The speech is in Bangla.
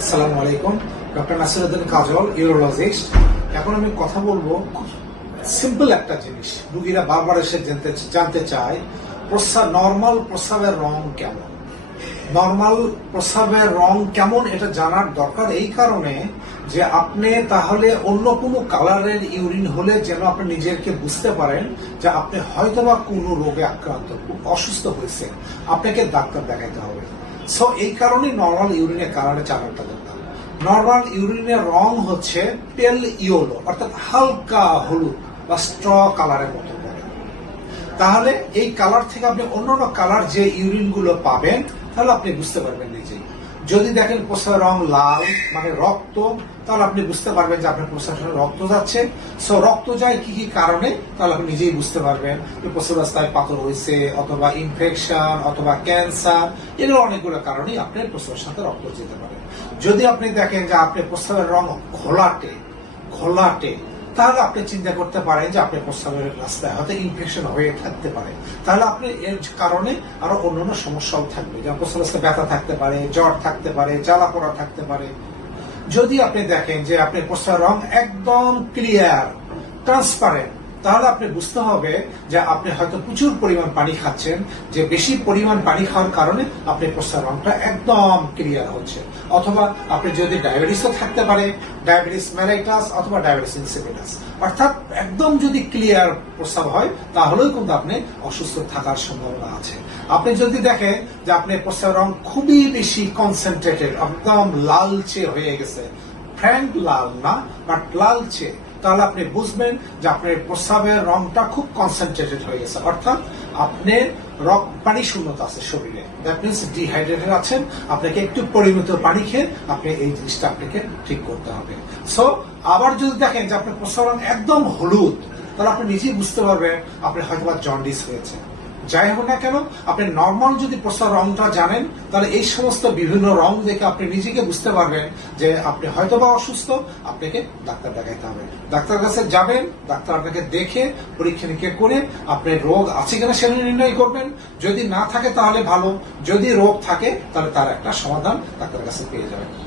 আসসালামু আলাইকুম। Doctor Nasiruddin Kajal, urologist. এখন আমি কথা বলব সিম্পল একটা জিনিস। রুগীরা বারবার এসে জানতে জানতে চায়, প্রস্রাব নর্মাল প্রস্রাবের রং কেমন? নর্মাল প্রস্রাবের রং কেমন এটা জানার দরকার। এই কারণে যে আপনি তাহলে অন্য কোনো কালারের ইউরিন হলে যেন আপনি নিজেকে বুঝতে পারেন যে আপনি হয়তোবা কোনো রোগে আক্রান্ত, খুব অসুস্থ হয়েছে আপনাকে ডাক্তার দেখাইতে হবে। সো এই কারণে নর্মাল ইউরিনের কালারে চাদরটা দরকার নর্মাল ইউরিনের রং হচ্ছে পেল ইয়োলো অর্থাৎ হালকা হলুদ বা স্ট্র কালারের মতো তাহলে এই কালার থেকে আপনি অন্যান্য কালার যে ইউরিনগুলো পাবেন, তাহলে আপনি বুঝতে পারবেন নিজেই যদি দেখেন প্রস্রাবের রং লাল মানে রক্ত, তাহলে আপনি বুঝতে পারবেন যে আপনার প্রস্রাবের রক্ত যাচ্ছে। সো রক্ত যায় কি কি কারণে? তাহলে আপনি নিজেই বুঝতে পারবেন যে প্রস্রাব রাস্তায় পাথর হয়েছে, অথবা ইনফেকশন অথবা ক্যান্সার এগুলো অনেকগুলো কারণেই আপনার প্রস্রাবের সাথে রক্ত যেতে পারে। যদি আপনি দেখেন যে আপনার প্রস্রাবের রং ঘোলাটে ঘোলাটে তাহলে আপনি চিন্তা করতে পারেন যে আপনি প্রস্রাবের রাস্তায় হয়তো ইনফেকশন হয়ে থাকতে পারে। তাহলে আপনি এর কারণে আরও অন্যান্য সমস্যাও থাকবে। যেমন প্রস্রাব রাস্তায় ব্যথা থাকতে পারে, জ্বর থাকতে পারে, জ্বালা পোড়া থাকতে পারে। যদি আপনি দেখেন যে আপনি প্রস্রাবের রং একদম ক্লিয়ার ট্রান্সপারেন্ট তাহলে আপনি বুঝতে হবে যে আপনি হয়তো প্রচুর পরিমাণ পানি খাচ্ছেন, যে বেশি পরিমাণ পানি খাওয়ার কারণে আপনি প্রস্রাব রংটা একদম ক্লিয়ার হচ্ছে। অথবা আপনি যদি ডায়াবেটিসও থাকতে পারে ডায়াবেটিস মেলাইটাস অথবা ডায়াবেটিস ইনসিপিটাস অর্থাৎ একদম যদি ক্লিয়ার প্রস্রাব হয়, তাহলেও কিন্তু আপনি অসুস্থ থাকার সম্ভাবনা আছে। আপনি যদি দেখেন যে আপনি প্রস্রাব রং খুবই বেশি কনসেন্ট্রেটেড একদম লালচে হয়ে গেছে। ফ্র্যাঙ্ক লাল না বাট লালচে। তাহলে আপনি বুঝবেন যে আপনার প্রস্রাবের রংটা খুব কনসেন্ট্রেটেড হয়ে গেছে। অর্থাৎ আপনার রক পানি শূন্যতা আছে শরীরে। দ্যাট মিনস ডিহাইড্রেটেড আছেন। আপনাকে একটু পরিমিত পানি খেয়ে আপনি এই জিনিসটা আপনাকে ঠিক করতে হবে। সো আবার যদি দেখেন যে আপনার প্রস্রাব একদম হলুদ, তাহলে আপনি নিজেই বুঝতে পারবেন আপনি হয়তো জন্ডিস হয়েছে। যাই হোক না কেন, আপনি নর্মাল যদি প্রস্রাব রংটা জানেন, তাহলে এই সমস্ত বিভিন্ন রং দেখে আপনি নিজেকে বুঝতে পারবেন যে আপনি হয়তো বা অসুস্থ, আপনাকে ডাক্তার দেখাইতে হবে। ডাক্তার কাছে যাবেন, ডাক্তার আপনাকে দেখে পরীক্ষা নিরীক্ষা করে আপনার রোগ আছে কিনা সেটা নির্ণয় করবেন। যদি না থাকে তাহলে ভালো, যদি রোগ থাকে তাহলে তার একটা সমাধান ডাক্তারের কাছে পেয়ে যাবেন।